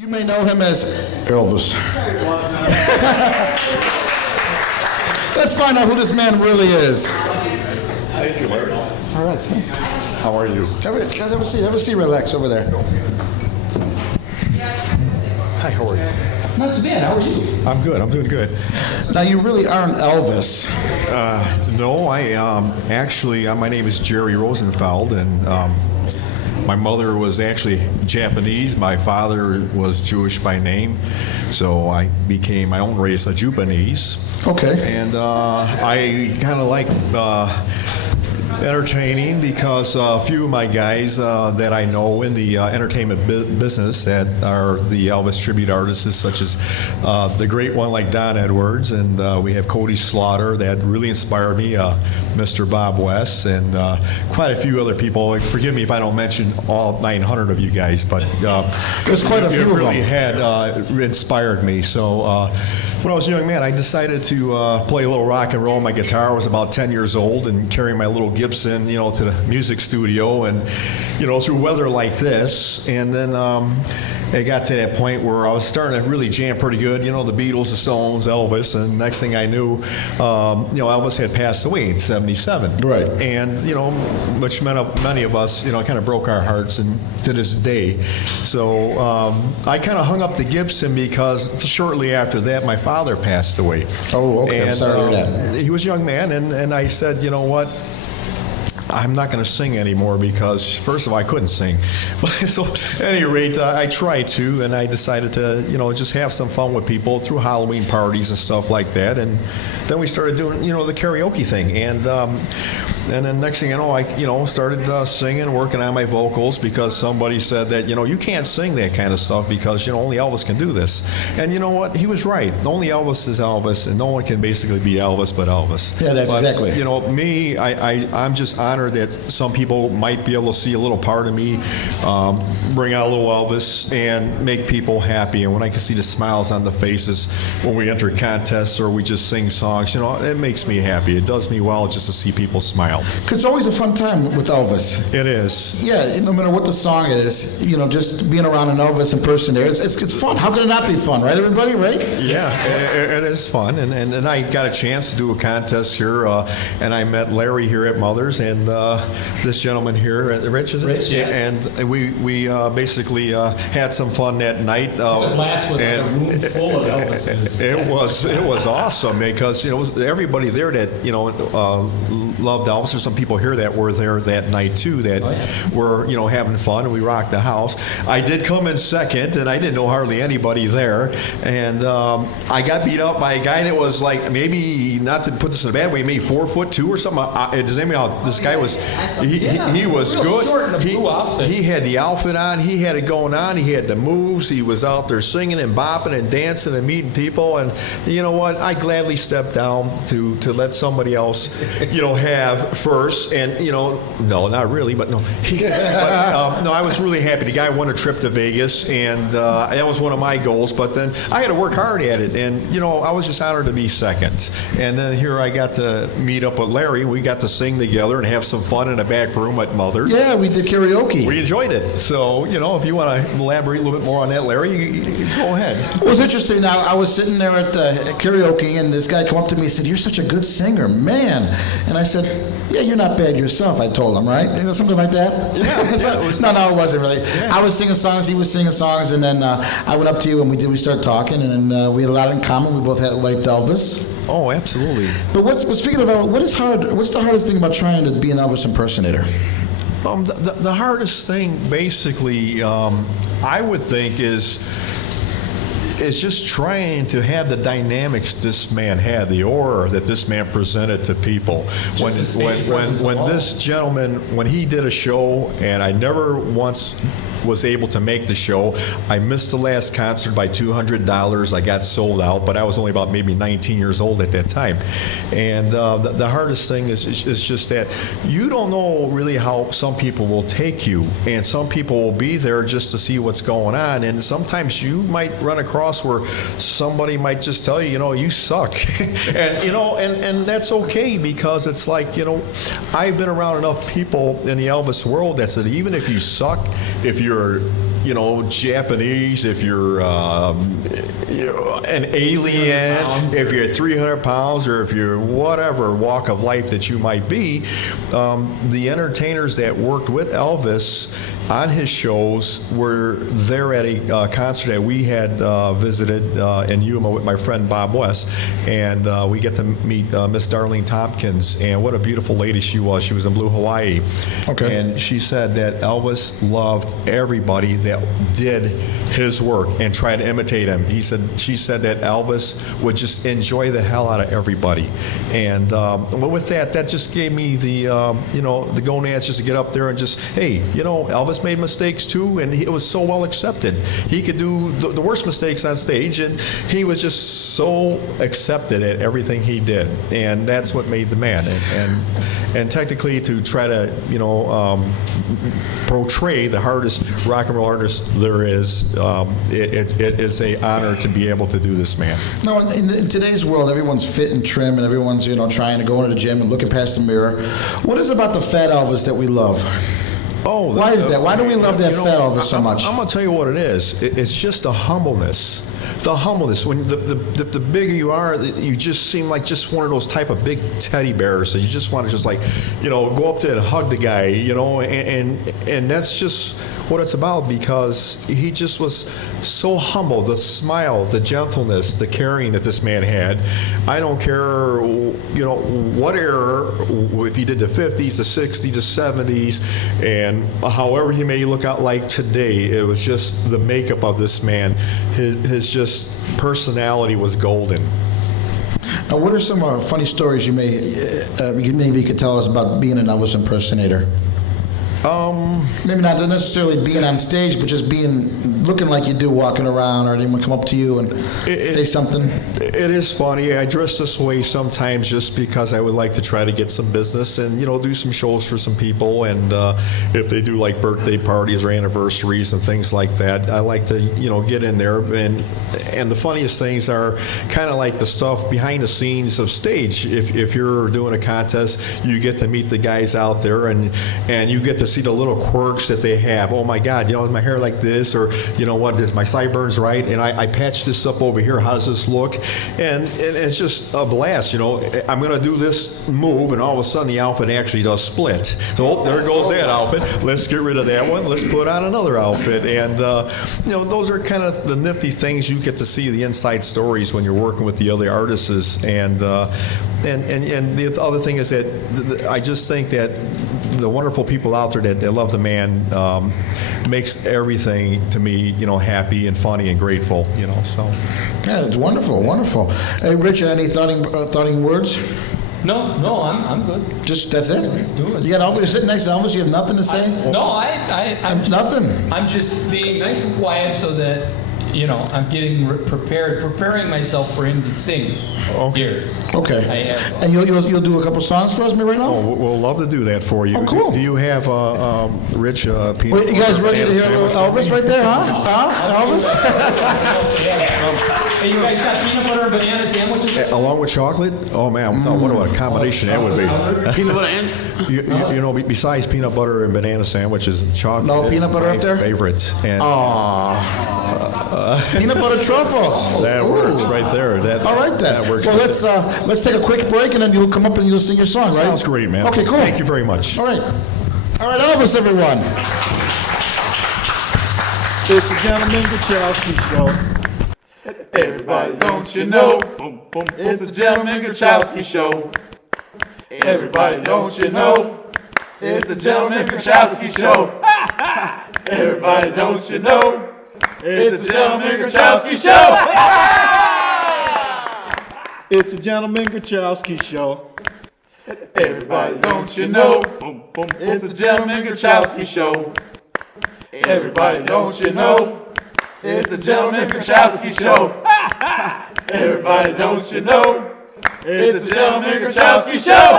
You may know him as Elvis. Let's find out who this man really is. Thank you, Larry. All right, so. How are you? Guys, have a seat, relax over there. Hi, how are you? Not too bad, how are you? I'm good, I'm doing good. Now, you really aren't Elvis. No, I actually, my name is Jerry Rosenfeld, and my mother was actually Japanese. My father was Jewish by name, so I became my own race, a Japanese. Okay. And I kind of like entertaining because a few of my guys that I know in the entertainment business that are the Elvis tribute artists, such as the great one like Don Edwards, and we have Cody Slaughter that really inspired me, Mr. Bob West, and quite a few other people. Forgive me if I don't mention all 900 of you guys, but there's quite a few of them. It really had inspired me. So when I was a young man, I decided to play a little rock and roll on my guitar. I was about 10 years old and carrying my little Gibson, to the music studio, and through weather like this. And then it got to that point where I was starting to really jam pretty good. The Beatles, the Stones, Elvis, and next thing I knew, Elvis had passed away in '77. Right. And which many of us, kind of broke our hearts, and to this day. So I kind of hung up the Gibson because shortly after that, my father passed away. Oh, okay. And, I'm sorry to hear that. He was a young man, and I said, you know what? I'm not going to sing anymore because, first of all, I couldn't sing. So, at any rate, I tried to, and I decided to, just have some fun with people through Halloween parties and stuff like that. And then we started doing, the karaoke thing. And then next thing I know, I, started singing, working on my vocals because somebody said that, you can't sing that kind of stuff because, only Elvis can do this. And you know what? He was right. Only Elvis is Elvis, and no one can basically be Elvis but Elvis. Yeah, that's but, exactly. Me, I'm just honored that some people might be able to see a little part of me, bring out a little Elvis, and make people happy. And when I can see the smiles on the faces when we enter contests or we just sing songs, it makes me happy. It does me well just to see people smile. Because it's always a fun time with Elvis. It is. Yeah, no matter what the song is, just being around an Elvis impersonator, it's fun. How could it not be fun, right, everybody, right? Yeah, it is fun. And I got a chance to do a contest here, and I met Larry here at Mother's, and this gentleman here, Rich, is it? Rich, yeah. And we basically had some fun that night. It's a blast with a room full of Elvises. It was awesome because it was everybody there that loved Elvis. There's some people here that were there that night too that were having fun, and we rocked the house. I did come in second, and I didn't know hardly anybody there, and I got beat up by a guy that was like, maybe, not to put this in a bad way, maybe 4'2" or something. Does anybody know? This guy was he was good. He had the outfit on. He had it going on. He had the moves. He was out there singing and bopping and dancing and meeting people. And you know what? I gladly stepped down to let somebody else, have first. And no, not really, but no. No, I was really happy. The guy won a trip to Vegas, and that was one of my goals. But then I had to work hard at it, and I was just honored to be second. And then here I got to meet up with Larry. We got to sing together and have some fun in a back room at Mother's. Yeah, we did karaoke. We enjoyed it. So, if you want to elaborate a little bit more on that, Larry, you go ahead. It was interesting. Now, I was sitting there at karaoke, and this guy came up to me and said, "You're such a good singer, man." And I said, "Yeah, you're not bad yourself," I told him, right? Something like that? Yeah. No, it wasn't really. Yeah. I was singing songs, he was singing songs, and then I went up to you, and we started talking, and we had a lot in common. We both had liked Elvis. Oh, absolutely. But speaking of Elvis, what's the hardest thing about trying to be an Elvis impersonator? The hardest thing, basically, I would think is just trying to have the dynamics this man had, the aura that this man presented to people. When this gentleman, when he did a show, and I never once was able to make the show. I missed the last concert by $200. I got sold out, but I was only about maybe 19 years old at that time. And the hardest thing is just that you don't know really how some people will take you, and some people will be there just to see what's going on. And sometimes you might run across where somebody might just tell you, you suck, and that's okay, because it's like, I've been around enough people in the Elvis world that said even if you suck, if you're Japanese, if you're an alien, if you're 300 pounds, or if you're whatever walk of life that you might be, the entertainers that worked with Elvis on his shows were there at a concert that we had visited in Yuma with my friend Bob West, and we get to meet Miss Darlene Tompkins, and what a beautiful lady she was. She was in Blue Hawaii. Okay. And she said that Elvis loved everybody that did his work and tried to imitate him. She said that Elvis would just enjoy the hell out of everybody, and with that just gave me the the gonads just to get up there and just, hey, Elvis made mistakes too, and it was so well accepted. He could do the worst mistakes on stage, and he was just so accepted at everything he did, and that's what made the man. And technically, to try to portray the hardest rock and roll artist there is, it is a honor to be able to do this, man. Now, in today's world, everyone's fit and trim, and everyone's trying to go into the gym and looking past the mirror. What is about the fat Elvis that we love? Oh, why is that? Why do we love that fat Elvis so much? I'm going to tell you what it is. It's just the humbleness. The humbleness. When the bigger you are, you just seem like just one of those type of big teddy bears. So you just want to just go up to and hug the guy, and that's just what it's about, because he just was so humble. The smile, the gentleness, the caring that this man had. I don't care, what era, if he did the 50s, the 60s, the 70s, and however he may look out like today, it was just the makeup of this man. His just personality was golden. Now, what are some funny stories you maybe could tell us about being an Elvis impersonator? Maybe not necessarily being on stage, but just looking like you do, walking around, or anyone come up to you and say something. It is funny. I dress this way sometimes just because I would like to try to get some business and do some shows for some people. And if they do like birthday parties or anniversaries and things like that, I like to get in there. And the funniest things are kind of like the stuff behind the scenes of stage. If you're doing a contest, you get to meet the guys out there, and you get to see the little quirks that they have. Oh my God, is my hair like this? Or is my sideburns right? And I patched this up over here. How does this look? And it's just a blast. I'm going to do this move, and all of a sudden the outfit actually does split. So there goes that outfit. Let's get rid of that one. Let's put on another outfit. And those are kind of the nifty things. You get to see the inside stories when you're working with the other artists. And the other thing is that I just think that the wonderful people out there that love the man makes everything to me, happy and funny and grateful, so. Yeah, it's wonderful, wonderful. Hey, Richard, any thoughting words? No, I'm good. Just, that's it? Do it. You got Elvis, you're sitting next to Elvis, you have nothing to say? I'm nothing. I'm just being nice and quiet so that, I'm getting preparing myself for him to sing here. Okay. And you'll do a couple songs for us maybe right now? Oh, we'll love to do that for you. Oh, cool. Do you have Rich peanut Wait, you guys ready to hear sandwich? Elvis right there, huh? Elvis? Hey, you guys got peanut butter and banana sandwiches? Along with chocolate? Oh man, what a combination that would be. Peanut butter and? Besides peanut butter and banana sandwiches, chocolate No is peanut butter my up there? favorite. And Peanut butter truffles. that works right there. All right then. That works. Well, let's take a quick break, and then you'll come up and you'll sing your song, right? Sounds great, man. Okay, cool. Thank you very much. All right, Elvis, everyone. It's the Gentleman Gachowski Show. Everybody, don't you know? It's the Gentleman Gachowski Show. Everybody, don't you know? It's the Gentleman Gachowski Show. Everybody, don't you know? It's the Gentleman Gachowski Show. It's the Gentleman Gachowski Show. Everybody, don't you know? It's the Gentleman Gachowski Show. Everybody, don't you know? It's the Gentleman Gachowski Show. Everybody, don't you know? It's the Gentleman Gachowski Show.